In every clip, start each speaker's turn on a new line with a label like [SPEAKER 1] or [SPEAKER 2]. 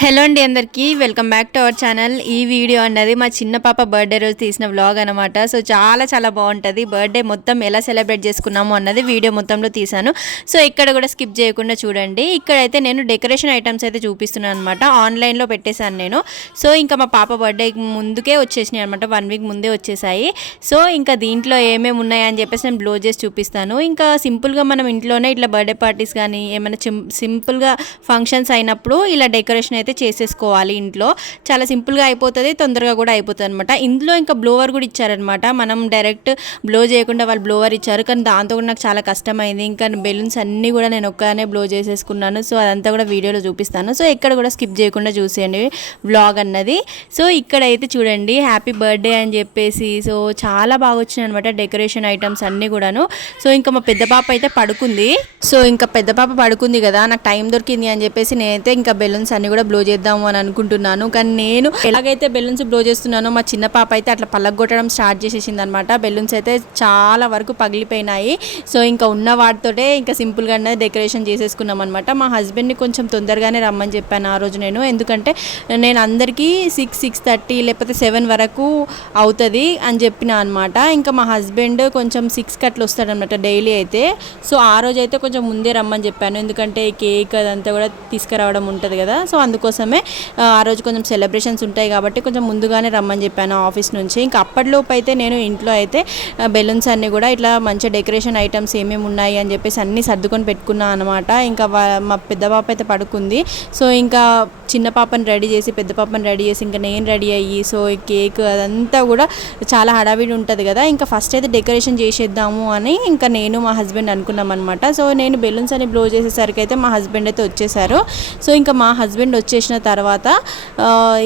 [SPEAKER 1] Hello అండి అందరికీ. Welcome back to our channel. ఈ వీడియో అన్నది మా చిన్న పాప బర్త్డే రోజు తీసిన వ్లాగ్ అనమాట సో చాలా చాలా బాగుంటుంది. బర్త్డే మొత్తం ఎలా సెలబ్రేట్ చేసుకున్నాము అన్నది వీడియో మొత్తంలో తీసాను సో ఇక్కడ కూడా స్కిప్ చేయకుండా చూడండి. ఇక్కడైతే నేను డెకరేషన్ ఐటమ్స్ అయితే చూపిస్తున్నాను అనమాట ఆన్లైన్లో పెట్టేశాను నేను. సో ఇంకా మా పాప బర్త్డే ముందుకే వచ్చేసినాయి అనమాట వన్ వీక్ ముందే వచ్చేసాయి. సో ఇంకా దీంట్లో ఏమేమి ఉన్నాయని చెప్పేసి నేను బ్లో చేసి చూపిస్తాను. ఇంకా సింపుల్గా మనం ఇంట్లోనే ఇట్లా బర్త్డే పార్టీస్ కానీ ఏమైనా సింపుల్గా ఫంక్షన్స్ అయినప్పుడు ఇలా డెకరేషన్ అయితే చేసేసుకోవాలి ఇంట్లో. చాలా సింపుల్గా అయిపోతుంది తొందరగా కూడా అయిపోతుంది అనమాట ఇందులో ఇంకా బ్లోవర్ కూడా ఇచ్చారనమాట మనం డైరెక్ట్ బ్లో చేయకుండా వాళ్ళు బ్లోవర్ ఇచ్చారు. కానీ దాంతో కూడా నాకు చాలా కష్టమైంది. ఇంకా బెలూన్స్ అన్నీ కూడా నేను ఒక్కనే బ్లో చేసేసుకున్నాను. సో అదంతా కూడా వీడియోలో చూపిస్తాను. సో ఎక్కడ కూడా స్కిప్ చేయకుండా చూసేయండి వ్లాగ్ అన్నది. సో ఇక్కడైతే చూడండి హ్యాపీ బర్త్డే అని చెప్పేసి సో చాలా బాగా వచ్చినాయి అనమాట డెకరేషన్ ఐటమ్స్ అన్నీ కూడాను. సో ఇంకా మా పెద్ద పాప అయితే పడుకుంది. సో ఇంకా పెద్ద పాప పడుకుంది కదా నాకు టైం దొరికింది అని చెప్పేసి నేనైతే ఇంకా బెలూన్స్ అన్ని కూడా బ్లో చేద్దాము అని అనుకుంటున్నాను. కానీ నేను ఎలాగైతే బెలూన్స్ బ్లో చేస్తున్నానో మా చిన్న పాప అయితే అట్లా పల్లగొట్టడం స్టార్ట్ చేసేసింది అనమాట బెలూన్స్ అయితే చాలా వరకు పగిలిపోయినాయి. సో ఇంకా ఉన్న వాటితోటే ఇంకా సింపుల్గానే డెకరేషన్ చేసేసుకున్నాం అనమాట మా హస్బెండ్ని కొంచెం తొందరగానే రమ్మని చెప్పాను ఆ రోజు నేను. ఎందుకంటే నేను అందరికీ సిక్స్ సిక్స్ థర్టీ లేకపోతే సెవెన్ వరకు అవుతుంది అని చెప్పిన అనమాట ఇంకా మా హస్బెండ్ కొంచెం సిక్స్కి అట్లా వస్తాడనమాట డైలీ అయితే. సో ఆ రోజు అయితే కొంచెం ముందే రమ్మని చెప్పాను. ఎందుకంటే కేక్ అదంతా కూడా తీసుకురావడం ఉంటుంది కదా. సో అందుకోసమే ఆ, రోజు కొంచెం సెలబ్రేషన్స్ ఉంటాయి కాబట్టి కొంచెం ముందుగానే రమ్మని చెప్పాను ఆఫీస్ నుంచి. ఇంకా అప్పటిలోపు అయితే నేను ఇంట్లో అయితే బెలూన్స్ అన్నీ కూడా ఇట్లా మంచి డెకరేషన్ ఐటమ్స్ ఏమేమి ఉన్నాయి అని చెప్పేసి అన్నీ సర్దుకొని పెట్టుకున్నాను అనమాట ఇంకా మా పెద్ద పాప అయితే పడుకుంది. సో ఇంకా చిన్న పాపని రెడీ చేసి పెద్ద పాపని రెడీ చేసి ఇంకా నేను రెడీ అయ్యి సో కేక్ అదంతా కూడా చాలా హడావిడి ఉంటుంది కదా. ఇంకా ఫస్ట్ అయితే డెకరేషన్ చేసేద్దాము అని ఇంకా నేను మా హస్బెండ్ అనుకున్నాం అనమాట సో నేను బెలూన్స్ అని బ్లో చేసేసరికి అయితే మా హస్బెండ్ అయితే వచ్చేసారు. సో ఇంకా మా హస్బెండ్ వచ్చే చేసిన తర్వాత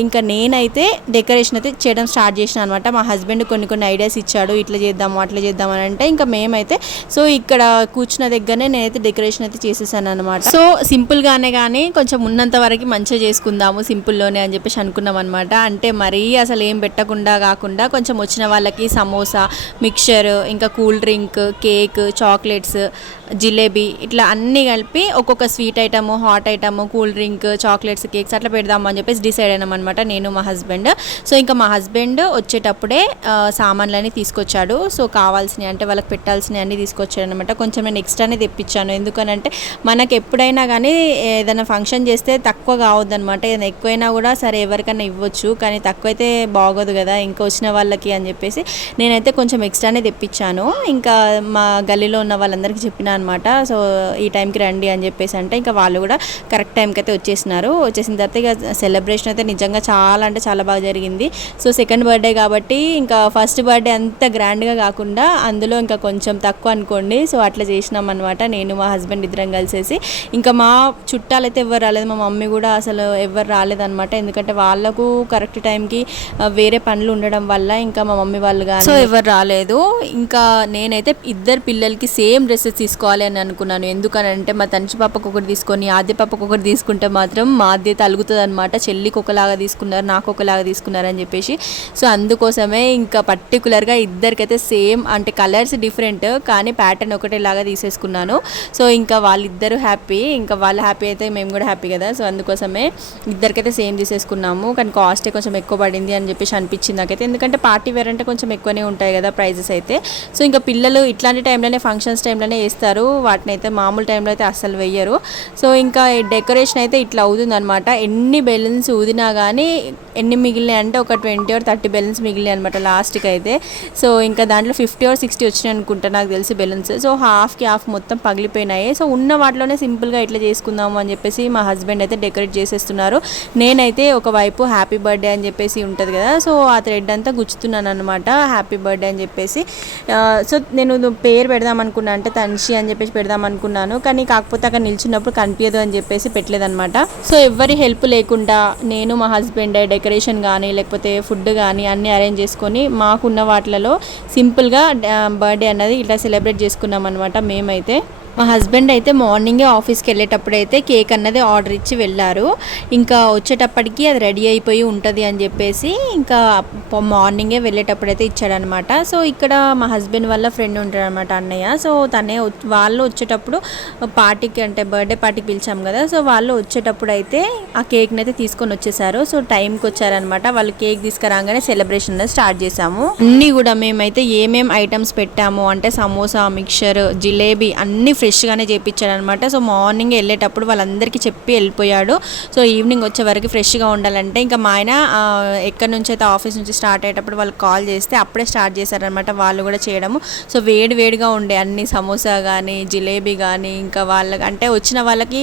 [SPEAKER 1] ఇంకా నేనైతే డెకరేషన్ అయితే చేయడం స్టార్ట్ చేసిన అనమాట మా హస్బెండ్ కొన్ని కొన్ని ఐడియాస్ ఇచ్చాడు ఇట్లా చేద్దాము అట్లా చేద్దాం అని అంటే ఇంకా మేమైతే సో ఇక్కడ కూర్చున్న దగ్గరనే నేనైతే డెకరేషన్ అయితే చేసేసాను అనమాట సో సింపుల్గానే కానీ కొంచెం ఉన్నంత వరకు మంచిగా చేసుకుందాము సింపుల్లోనే అని చెప్పేసి అనుకున్నాం అనమాట అంటే మరీ అసలు ఏం పెట్టకుండా కాకుండా కొంచెం వచ్చిన వాళ్ళకి సమోసా మిక్చర్ ఇంకా cool drink cake chocolates jalebi ఇట్లా అన్నీ కలిపి ఒక్కొక్క sweet item hot item cool drink chocolates cakes అట్లా పెడదాము అని చెప్పేసి డిసైడ్ అయినాం అనమాట నేను మా హస్బెండ్. సో ఇంకా మా హస్బెండ్ వచ్చేటప్పుడే సామాన్లన్నీ తీసుకొచ్చాడు. సో కావాల్సినవి అంటే వాళ్ళకి పెట్టాల్సినవి అన్నీ తీసుకొచ్చాడు అనమాట కొంచెం నేను ఎక్స్ట్రానే తెప్పించాను. ఎందుకనంటే మనకి ఎప్పుడైనా కానీ ఏదైనా ఫంక్షన్ చేస్తే తక్కువ కావద్దు అనమాట ఏదైనా ఎక్కువైనా కూడా సరే ఎవరికైనా ఇవ్వచ్చు. కానీ తక్కువైతే బాగోదు కదా ఇంకా వచ్చిన వాళ్ళకి అని చెప్పేసి నేనైతే కొంచెం ఎక్స్ట్రానే తెప్పించాను. ఇంకా మా గల్లీలో ఉన్న వాళ్ళందరికీ చెప్పిన అనమాట సో ఈ టైంకి రండి అని చెప్పేసి అంటే ఇంకా వాళ్ళు కూడా కరెక్ట్ టైంకి అయితే వచ్చేసినారు. వచ్చేసిన తర్వాత ఇక సెలబ్రేషన్ అయితే నిజంగా చాలా అంటే చాలా బాగా జరిగింది. సో సెకండ్ బర్త్డే కాబట్టి ఇంకా ఫస్ట్ బర్త్డే అంత గ్రాండ్గా కాకుండా అందులో ఇంకా కొంచెం తక్కువ అనుకోండి. సో అట్లా చేసినాం అనమాట నేను మా హస్బెండ్ ఇద్దరం కలిసేసి. ఇంకా మా చుట్టాలు అయితే ఎవరు రాలేదు. మా మమ్మీ కూడా అసలు ఎవరు రాలేదన్నమాట. ఎందుకంటే వాళ్ళకు కరెక్ట్ టైంకి వేరే పనులు ఉండడం వల్ల ఇంకా మా మమ్మీ వాళ్ళు కానీ సో ఎవరు రాలేదు. ఇంకా నేనైతే ఇద్దరు పిల్లలకి సేమ్ డ్రెస్సెస్ తీసుకోవాలి అని అనుకున్నాను. ఎందుకనంటే మా తంచి పాపకు ఒకటి తీసుకొని ఆద్య పాపకు ఒకటి తీసుకుంటే మాత్రం మా ఆద్య తలుగుతుంది అనమాట చెల్లికి ఒకలాగా తీసుకున్నారు నాకు ఒకలాగా తీసుకున్నారు అని చెప్పేసి. సో అందుకోసమే ఇంకా పర్టికులర్గా ఇద్దరికైతే సేమ్ అంటే కలర్స్ డిఫరెంట్ కానీ ప్యాటర్న్ ఒకటేలాగా తీసేసుకున్నాను. సో ఇంకా వాళ్ళిద్దరూ హ్యాపీ. ఇంకా వాళ్ళు హ్యాపీ అయితే మేము కూడా హ్యాపీ కదా. సో అందుకోసమే ఇద్దరికైతే సేమ్ తీసేసుకున్నాము. కానీ కాస్ట్ కొంచెం ఎక్కువ పడింది అని చెప్పేసి అనిపించింది నాకైతే. ఎందుకంటే పార్టీ వేర్ అంటే కొంచెం ఎక్కువనే ఉంటాయి కదా ప్రైజెస్ అయితే. సో ఇంకా పిల్లలు ఇట్లాంటి టైంలోనే ఫంక్షన్స్ టైంలోనే వేస్తారు. వాటిని అయితే మామూలు టైంలో అయితే అస్సలు వేయరు. సో ఇంకా డెకరేషన్ అయితే ఇట్లా అవుతుంది అనమాట ఎన్ని బెలూన్స్ ఊదినా కానీ ఎన్ని మిగిలినాయి అంటే ఒక ట్వంటీ ఆర్ థర్టీ బెలూన్స్ మిగిలినాయి అనమాట లాస్ట్కి అయితే. సో ఇంకా దాంట్లో ఫిఫ్టీ ఆర్ సిక్స్టీ వచ్చినాయి అనుకుంటా నాకు తెలిసి బెలూన్స్ సో హాఫ్కి హాఫ్ మొత్తం పగిలిపోయినాయి. సో ఉన్న వాటిలోనే సింపుల్గా ఇట్లా చేసుకుందాము అని చెప్పేసి మా హస్బెండ్ అయితే డెకరేట్ చేసేస్తున్నారు. నేనైతే ఒకవైపు హ్యాపీ బర్త్డే అని చెప్పేసి ఉంటుంది కదా సో ఆ థ్రెడ్ అంతా గుచ్చుతున్నాను అనమాట హ్యాపీ బర్త్డే అని చెప్పేసి. సో నేను పేరు పెడదాం అనుకున్నా అంటే తన్షి అని చెప్పేసి పెడదాం అనుకున్నాను. కానీ కాకపోతే అక్కడ నిల్చున్నప్పుడు కనిపించదు అని చెప్పేసి పెట్టలేదన్నమాట. సో ఎవరి హెల్ప్ లేకుండా నేను మా హస్బెండ్ డెకరేషన్ కానీ లేకపోతే ఫుడ్ కానీ అన్నీ అరేంజ్ చేసుకొని మాకున్న వాటిలలో సింపుల్గా బర్త్డే అన్నది ఇట్లా సెలబ్రేట్ చేసుకున్నాం అనమాట మేమైతే. మా హస్బెండ్ అయితే మార్నింగే ఆఫీస్కి వెళ్ళేటప్పుడు అయితే కేక్ అన్నది ఆర్డర్ ఇచ్చి వెళ్ళారు. ఇంకా వచ్చేటప్పటికి అది రెడీ అయిపోయి ఉంటుంది అని చెప్పేసి ఇంకా మార్నింగే వెళ్ళేటప్పుడు అయితే ఇచ్చాడనమాట. సో ఇక్కడ మా హస్బెండ్ వాళ్ళ ఫ్రెండ్ ఉంటాడనమాట అన్నయ్య. సో తనే వాళ్ళు వచ్చేటప్పుడు పార్టీకి అంటే బర్త్డే పార్టీకి పిలిచాం కదా. సో వాళ్ళు వచ్చేటప్పుడు అయితే ఆ కేక్ని అయితే తీసుకొని వచ్చేసారు. సో టైంకి వచ్చారనమాట. వాళ్ళు కేక్ తీసుకురాగానే సెలబ్రేషన్ అనేది స్టార్ట్ చేసాము అన్నీ కూడా మేమైతే ఏమేం ఐటమ్స్ పెట్టాము అంటే సమోసా మిక్చర్ జిలేబీ అన్ని ఫ్రెష్గానే చేయించాడు అనమాట సో మార్నింగ్ వెళ్ళేటప్పుడు వాళ్ళందరికీ చెప్పి వెళ్ళిపోయాడు. సో ఈవినింగ్ వచ్చే వరకు ఫ్రెష్గా ఉండాలంటే ఇంకా మా ఆయన ఎక్కడి నుంచి అయితే ఆఫీస్ నుంచి స్టార్ట్ అయ్యేటప్పుడు వాళ్ళు కాల్ చేస్తే అప్పుడే స్టార్ట్ చేశారనమాట వాళ్ళు కూడా చేయడము. సో వేడి వేడిగా ఉండే అన్ని సమోసా కానీ జిలేబీ కానీ ఇంకా వాళ్ళకి అంటే వచ్చిన వాళ్ళకి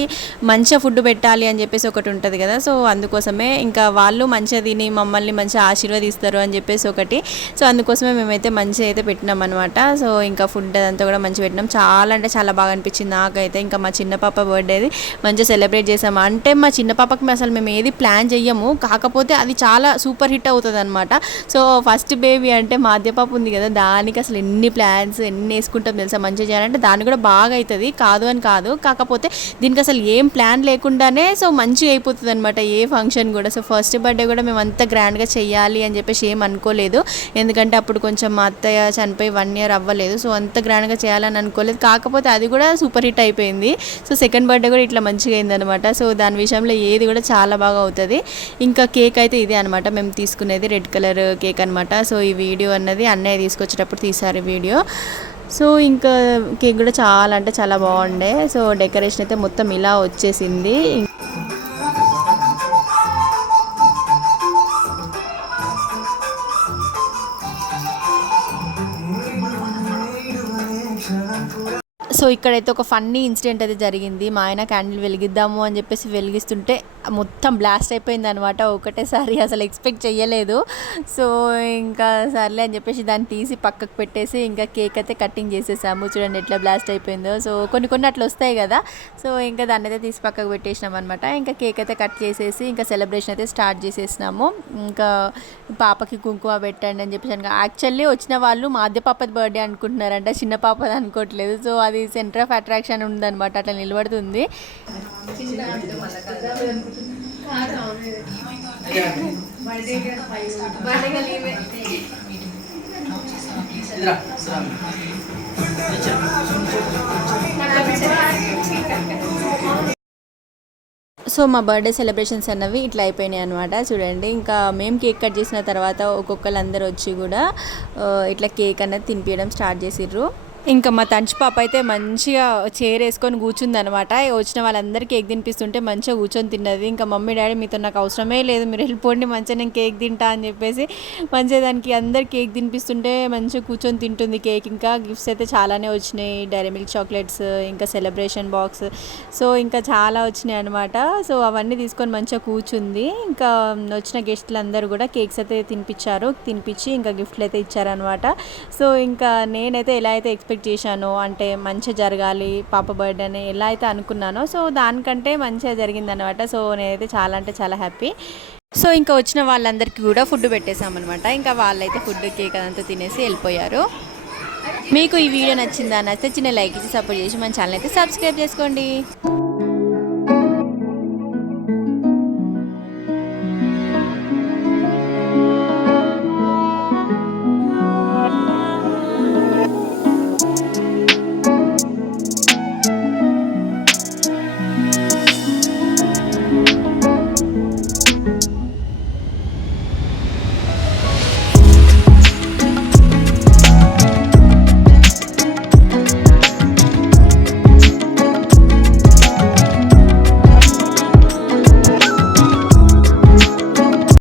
[SPEAKER 1] మంచిగా ఫుడ్ పెట్టాలి అని చెప్పేసి ఒకటి ఉంటుంది కదా. సో అందుకోసమే ఇంకా వాళ్ళు మంచిగా తిని మమ్మల్ని మంచిగా ఆశీర్వదిస్తారు అని చెప్పేసి ఒకటి. సో అందుకోసమే మేమైతే మంచిగా అయితే పెట్టినాం అనమాట సో ఇంకా ఫుడ్ అదంతా కూడా మంచిగా పెట్టినాం. చాలా అంటే చాలా బాగా అనిపించింది నాకైతే. ఇంకా మా చిన్న పాప బర్త్డేది మంచిగా సెలబ్రేట్ చేసాము అంటే మా చిన్న పాపకి మేము అసలు మేము ఏది ప్లాన్ చెయ్యము. కాకపోతే అది చాలా సూపర్ హిట్ అవుతుంది అనమాట సో ఫస్ట్ బేబీ అంటే మాధ్య పాప ఉంది కదా దానికి అసలు ఎన్ని ప్లాన్స్ ఎన్ని వేసుకుంటాం తెలుసా మంచిగా చేయాలంటే దాన్ని కూడా బాగా అవుతుంది కాదు అని కాదు. కాకపోతే దీనికి అసలు ఏం ప్లాన్ లేకుండానే సో మంచిగా అయిపోతుంది అనమాట ఏ ఫంక్షన్ కూడా. సో ఫస్ట్ బర్త్డే కూడా మేము అంత గ్రాండ్గా చేయాలి అని చెప్పేసి ఏం అనుకోలేదు. ఎందుకంటే అప్పుడు కొంచెం మా అత్తయ్య చనిపోయి వన్ ఇయర్ అవ్వలేదు. సో అంత గ్రాండ్గా చేయాలని అనుకోలేదు. కాకపోతే అది కూడా కూడా సూపర్ హిట్ అయిపోయింది. సో సెకండ్ బర్త్డే కూడా ఇట్లా మంచిగా అయిందనమాట సో దాని విషయంలో ఏది కూడా చాలా బాగా అవుతుంది. ఇంకా కేక్ అయితే ఇదే అనమాట మేము తీసుకునేది రెడ్ కలర్ కేక్ అనమాట సో ఈ వీడియో అన్నది అన్నయ్య తీసుకొచ్చేటప్పుడు తీశారు ఈ వీడియో సో ఇంకా కేక్ కూడా చాలా అంటే చాలా బాగుండే. సో డెకరేషన్ అయితే మొత్తం ఇలా వచ్చేసింది. సో ఇక్కడైతే ఒక ఫన్నీ ఇన్సిడెంట్ అయితే జరిగింది. మా ఆయన క్యాండిల్ వెలిగిద్దాము అని చెప్పేసి వెలిగిస్తుంటే మొత్తం బ్లాస్ట్ అయిపోయింది అనమాట ఒకటేసారి అసలు ఎక్స్పెక్ట్ చేయలేదు సో ఇంకా సర్లే అని చెప్పేసి దాన్ని తీసి పక్కకు పెట్టేసి ఇంకా కేక్ అయితే కటింగ్ చేసేసాము. చూడండి ఎట్లా బ్లాస్ట్ అయిపోయిందో. సో కొన్ని కొన్ని అట్లా వస్తాయి కదా. సో ఇంకా దాన్ని అయితే తీసి పక్కకు పెట్టేసినాం అనమాట ఇంకా కేక్ అయితే కట్ చేసేసి ఇంకా సెలబ్రేషన్ అయితే స్టార్ట్ చేసేసినాము. ఇంకా పాపకి కుంకుమ పెట్టండి అని చెప్పేసి అనగా యాక్చువల్లీ వచ్చిన వాళ్ళు మాధ్య పాపది బర్త్డే అనుకుంటున్నారంట. చిన్న పాపది అనుకోవట్లేదు. సో అది సెంటర్ ఆఫ్ అట్రాక్షన్ ఉందన్నమాట. అట్లా నిలబడుతుంది. సో మా బర్త్డే సెలబ్రేషన్స్ అన్నవి ఇట్లా అయిపోయినాయి అనమాట చూడండి ఇంకా మేము కేక్ కట్ చేసిన తర్వాత ఒక్కొక్కరు అందరు వచ్చి కూడా ఇట్లా కేక్ అన్నది తినిపించడం స్టార్ట్ చేసిర్రు. ఇంకా మా తంచి పాప అయితే మంచిగా చైర్ వేసుకొని కూర్చుంది అనమాట వచ్చిన వాళ్ళందరికీ కేక్ తినిపిస్తుంటే మంచిగా కూర్చొని తిన్నది. ఇంకా మమ్మీ డాడీ మీతో నాకు అవసరమే లేదు. మీరు వెళ్ళిపోండి మంచిగా నేను కేక్ తింటా అని చెప్పేసి మంచిగా దానికి అందరు కేక్ తినిపిస్తుంటే మంచిగా కూర్చొని తింటుంది కేక్ ఇంకా గిఫ్ట్స్ అయితే చాలానే వచ్చినాయి. డైరీ మిల్క్ చాక్లెట్స్ ఇంకా సెలబ్రేషన్ బాక్స్ సో ఇంకా చాలా వచ్చినాయి అనమాట సో అవన్నీ తీసుకొని మంచిగా కూర్చుంది. ఇంకా వచ్చిన గెస్ట్లు అందరూ కూడా కేక్స్ అయితే తినిపించారు. తినిపించి ఇంకా గిఫ్ట్లు అయితే ఇచ్చారనమాట సో ఇంకా నేనైతే ఎలా అయితే ఎక్స్పెక్ట్ చేశానో అంటే మంచిగా జరగాలి పాప బర్త్డే అని ఎలా అయితే అనుకున్నానో సో దానికంటే మంచిగా జరిగిందనమాట సో నేనైతే చాలా అంటే చాలా హ్యాపీ. సో ఇంకా వచ్చిన వాళ్ళందరికీ కూడా ఫుడ్ పెట్టేశామన్నమాట. ఇంకా వాళ్ళైతే ఫుడ్ కేక్ అదంతా తినేసి వెళ్ళిపోయారు. మీకు ఈ వీడియో నచ్చిందా? నచ్చితే చిన్న లైక్ ఇచ్చి సపోర్ట్ చేసి మన ఛానల్ అయితే సబ్స్క్రైబ్ చేసుకోండి.